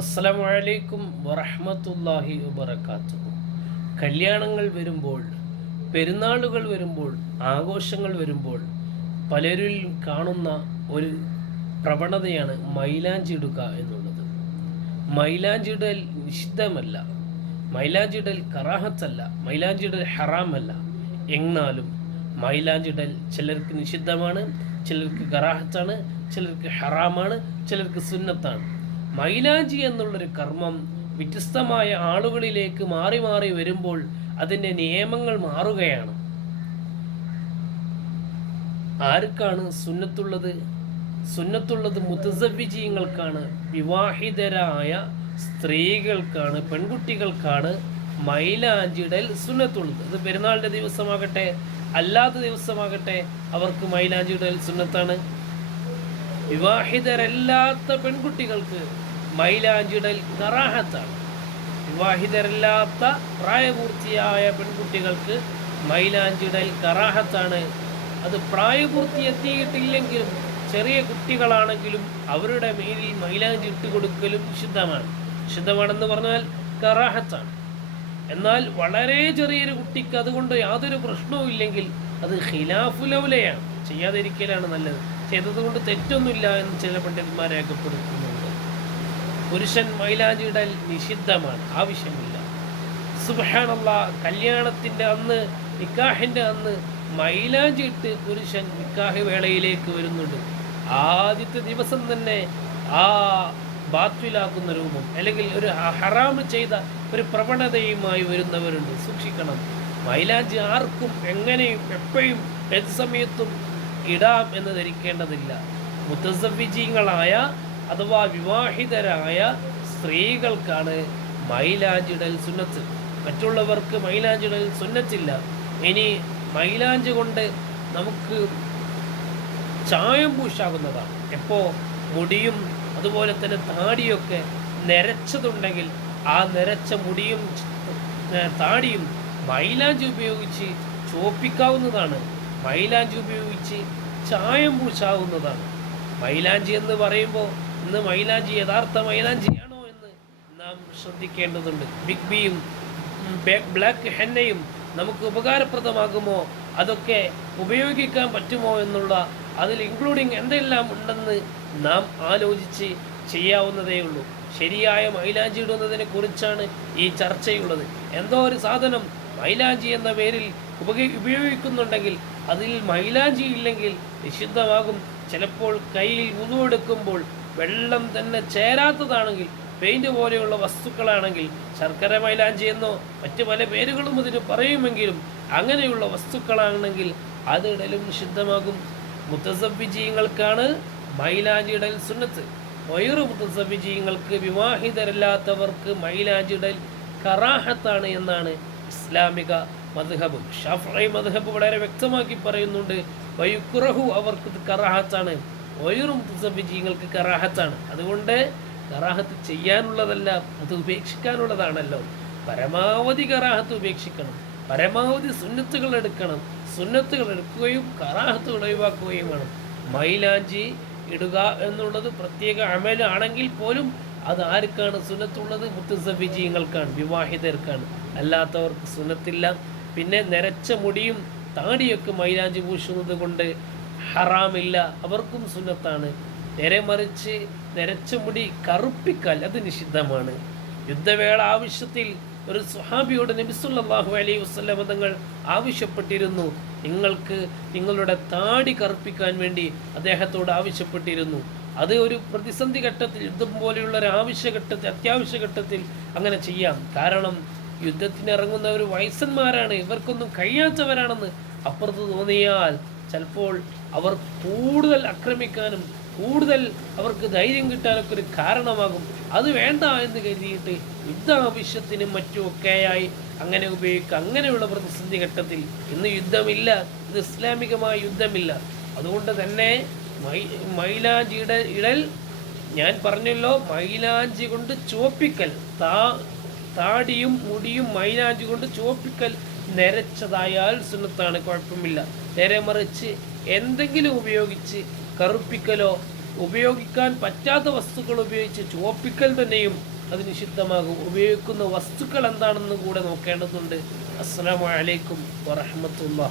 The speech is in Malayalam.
അസ്സലാമു വലൈക്കും വറഹമത്തല്ലാഹി വബർക്കാത്തു കല്യാണങ്ങൾ വരുമ്പോൾ പെരുന്നാളുകൾ വരുമ്പോൾ ആഘോഷങ്ങൾ വരുമ്പോൾ പലരിലും കാണുന്ന ഒരു പ്രവണതയാണ് മൈലാഞ്ചി ഇടുക എന്നുള്ളത്. മൈലാഞ്ചി ഇടൽ നിഷിദ്ധമല്ല മൈലാഞ്ചി ഇടൽ കറാഹത്തല്ല മൈലാഞ്ചി ഇടൽ ഹറാമല്ല. എന്നാലും മൈലാഞ്ചി ഇടൽ ചിലർക്ക് നിഷിദ്ധമാണ് ചിലർക്ക് കറാഹത്താണ് ചിലർക്ക് ഹറാമാണ് ചിലർക്ക് സുന്നത്താണ്. മൈലാഞ്ചി എന്നുള്ളൊരു കർമ്മം വ്യത്യസ്തമായ ആളുകളിലേക്ക് മാറി മാറി വരുമ്പോൾ അതിന്റെ നിയമങ്ങൾ മാറുകയാണ്. ആർക്കാണ് സുന്നത്തുള്ളത്? സുന്നത്തുള്ളത് മുത്തസവിജീയങ്ങൾക്കാണ് വിവാഹിതരായ സ്ത്രീകൾക്കാണ് പെൺകുട്ടികൾക്കാണ് മൈലാഞ്ചിടൽ സുന്നത്തുള്ളത്. ഇത് പെരുന്നാളിന്റെ ദിവസമാകട്ടെ അല്ലാത്ത ദിവസമാകട്ടെ അവർക്ക് മൈലാഞ്ചിടൽ സുന്നത്താണ്. വിവാഹിതരല്ലാത്ത പെൺകുട്ടികൾക്ക് മൈലാഞ്ചിടൽ കറാഹത്താണ് വിവാഹിതരല്ലാത്ത പ്രായപൂർത്തിയായ പെൺകുട്ടികൾക്ക് മൈലാഞ്ചിടൽ കറാഹത്താണ് അത് പ്രായപൂർത്തി എത്തിയിട്ടില്ലെങ്കിലും ചെറിയ കുട്ടികളാണെങ്കിലും അവരുടെ മേലിൽ മൈലാഞ്ചി ഇട്ട് കൊടുക്കലും നിഷിദ്ധമാണ് നിഷിദ്ധമാണെന്ന് പറഞ്ഞാൽ കറാഹത്താണ് എന്നാൽ വളരെ ചെറിയൊരു കുട്ടിക്ക് അതുകൊണ്ട് യാതൊരു പ്രശ്നവും ഇല്ലെങ്കിൽ അത് ഖിലാഫുലൗലയാണ് ചെയ്യാതിരിക്കലാണ് നല്ലത്. ചെയ്തത് കൊണ്ട് തെറ്റൊന്നുമില്ല എന്ന് ചില പണ്ഡിതന്മാർ രേഖപ്പെടുത്തുന്നുണ്ട് പുരുഷൻ മൈലാഞ്ചിയുടെ നിഷിദ്ധമാണ് ആവശ്യമില്ല. സുബാനുള്ള കല്യാണത്തിന്റെ അന്ന് നിക്കാഹിന്റെ അന്ന് മൈലാഞ്ചി ഇട്ട് പുരുഷൻ നിക്കാഹ് വേളയിലേക്ക് വരുന്നുണ്ട്. ആദ്യത്തെ ദിവസം തന്നെ ആ ബാത്വിലാക്കുന്ന രൂപം അല്ലെങ്കിൽ ഒരു ഹറാമ് ചെയ്ത ഒരു പ്രവണതയുമായി വരുന്നവരുണ്ട്. സൂക്ഷിക്കണം. മൈലാഞ്ചി ആർക്കും എങ്ങനെയും എപ്പോഴും ഏത് സമയത്തും ഇടാം എന്ന് ധരിക്കേണ്ടതില്ല. മുത്തസഭിജീങ്ങളായ അഥവാ വിവാഹിതരായ സ്ത്രീകൾക്കാണ് മൈലാഞ്ചിടൽ സുന്നത്ത്. മറ്റുള്ളവർക്ക് മൈലാഞ്ചിടൽ സുന്നത്തില്ല. ഇനി മൈലാഞ്ച് കൊണ്ട് നമുക്ക് ചായം പൂശാകുന്നതാണ് എപ്പോൾ മുടിയും അതുപോലെ തന്നെ താടിയൊക്കെ നിരച്ചതുണ്ടെങ്കിൽ ആ നിരച്ച മുടിയും താടിയും മൈലാഞ്ചി ഉപയോഗിച്ച് ചോപ്പിക്കാവുന്നതാണ് മൈലാഞ്ചി ഉപയോഗിച്ച് ചായം പൂശാവുന്നതാണ് മൈലാഞ്ചി എന്ന് പറയുമ്പോൾ ഇന്ന് മൈലാഞ്ചി യഥാർത്ഥ മൈലാഞ്ചിയാണോ എന്ന് നാം ശ്രദ്ധിക്കേണ്ടതുണ്ട്. ബിഗ് ബിയും ബ്ലാക്ക് ഹെന്നയും നമുക്ക് ഉപകാരപ്രദമാകുമോ? അതൊക്കെ ഉപയോഗിക്കാൻ പറ്റുമോ എന്നുള്ള അതിൽ ഇൻക്ലൂഡിങ് എന്തെല്ലാം ഉണ്ടെന്ന് നാം ആലോചിച്ച് ചെയ്യാവുന്നതേ ഉള്ളൂ. ശരിയായ മൈലാഞ്ചി ഇടുന്നതിനെ കുറിച്ചാണ് ഈ ചർച്ചയുള്ളത്. എന്തോ ഒരു സാധനം മൈലാഞ്ചി എന്ന പേരിൽ ഉപയോഗി ഉപയോഗിക്കുന്നുണ്ടെങ്കിൽ അതിൽ മൈലാഞ്ചി ഇല്ലെങ്കിൽ നിഷിദ്ധമാകും. ചിലപ്പോൾ കയ്യിൽ ഉതുവെടുക്കുമ്പോൾ വെള്ളം തന്നെ ചേരാത്തതാണെങ്കിൽ പെയിന്റ് പോലെയുള്ള വസ്തുക്കളാണെങ്കിൽ ശർക്കര മൈലാഞ്ചി എന്നോ മറ്റു പല പേരുകളും ഇതിന് പറയുമെങ്കിലും അങ്ങനെയുള്ള വസ്തുക്കളാണെങ്കിൽ അത് ഇടലും നിഷിദ്ധമാകും. മുത്തസബിജീയങ്ങൾക്കാണ് മൈലാഞ്ചി ഇടൽ സുന്നത്ത്. വയറു മുത്തസബിജീയങ്ങൾക്ക് വിവാഹിതരല്ലാത്തവർക്ക് മൈലാഞ്ചി ഇടൽ കറാഹത്താണ് എന്നാണ് ഇസ്ലാമിക മദ്ഹബ്. ഷാഫി മദ്ഹബ് വളരെ വ്യക്തമാക്കി പറയുന്നുണ്ട് വയുക്കുറഹു അവർക്ക് കറാഹത്താണ്. വയറും മുത്തസബിജീയങ്ങൾക്ക് കറാഹത്താണ്. അതുകൊണ്ട് കറാഹത്ത് ചെയ്യാനുള്ളതല്ല അത് ഉപേക്ഷിക്കാനുള്ളതാണല്ലോ. പരമാവധി കറാഹത്ത് ഉപേക്ഷിക്കണം. പരമാവധി സുന്നത്തുകൾ എടുക്കണം. സുന്നത്തുകൾ എടുക്കുകയും കറാഹത്തുകൾ ഒഴിവാക്കുകയും വേണം. മൈലാഞ്ചി ഇടുക എന്നുള്ളത് പ്രത്യേക അമലാണെങ്കിൽ പോലും അത് ആർക്കാണ് സുന്നത്തുള്ളത്? മുത്തുസഫിജീങ്ങൾക്കാണ് വിവാഹിതർക്കാണ്. അല്ലാത്തവർക്ക് സുന്നത്തില്ല. പിന്നെ നിരച്ച മുടിയും താടിയൊക്കെ മൈലാഞ്ചി പൂശുന്നത് കൊണ്ട് ഹറാമില്ല. അവർക്കും സുന്നത്താണ്. നേരെ മറിച്ച് നിരച്ച മുടി കറുപ്പിക്കാൽ അത് നിഷിദ്ധമാണ്. യുദ്ധവേള ആവശ്യത്തിൽ ഒരു സുഹാബിയോട് നബിസുല്ലാഹു അലൈഹി വസ്ലം തങ്ങൾ ആവശ്യപ്പെട്ടിരുന്നു. നിങ്ങൾക്ക് നിങ്ങളുടെ താടി കറുപ്പിക്കാൻ വേണ്ടി അദ്ദേഹത്തോട് ആവശ്യപ്പെട്ടിരുന്നു. അത് ഒരു പ്രതിസന്ധി ഘട്ടത്തിൽ യുദ്ധം പോലെയുള്ള ഒരു ആവശ്യഘട്ടത്തിൽ അത്യാവശ്യ ഘട്ടത്തിൽ അങ്ങനെ ചെയ്യാം. കാരണം യുദ്ധത്തിന് ഇറങ്ങുന്ന ഒരു വയസ്സന്മാരാണ്. ഇവർക്കൊന്നും കഴിയാത്തവരാണെന്ന് അപ്പുറത്ത് തോന്നിയാൽ ചിലപ്പോൾ അവർ കൂടുതൽ ആക്രമിക്കാനും കൂടുതൽ അവർക്ക് ധൈര്യം കിട്ടാനൊക്കെ ഒരു കാരണമാകും. അത് വേണ്ട എന്ന് കരുതിയിട്ട് യുദ്ധ ആവശ്യത്തിനും മറ്റുമൊക്കെയായി അങ്ങനെ ഉപയോഗിക്കുക അങ്ങനെയുള്ള പ്രതിസന്ധി ഘട്ടത്തിൽ ഇന്ന് യുദ്ധമില്ല. ഇത് ഇസ്ലാമികമായ യുദ്ധമില്ല. അതുകൊണ്ട് തന്നെ മൈ മൈലാഞ്ചിയുടെ ഇടൽ ഞാൻ പറഞ്ഞല്ലോ മൈലാഞ്ചി കൊണ്ട് ചുവപ്പിക്കൽ. താ താടിയും മുടിയും മൈലാഞ്ചി കൊണ്ട് ചുവപ്പിക്കൽ നിരച്ചതായാൽ സുന്നത്താണ് കുഴപ്പമില്ല. നേരെ മറിച്ച് എന്തെങ്കിലും ഉപയോഗിച്ച് കറുപ്പിക്കലോ ഉപയോഗിക്കാൻ പറ്റാത്ത വസ്തുക്കൾ ഉപയോഗിച്ച് ചുവപ്പിക്കൽ തന്നെയും അത് നിഷിദ്ധമാകും. ഉപയോഗിക്കുന്ന വസ്തുക്കൾ എന്താണെന്ന് കൂടെ നോക്കേണ്ടതുണ്ട്. അസ്സാം വലൈക്കും വറഹമത്തുള്ള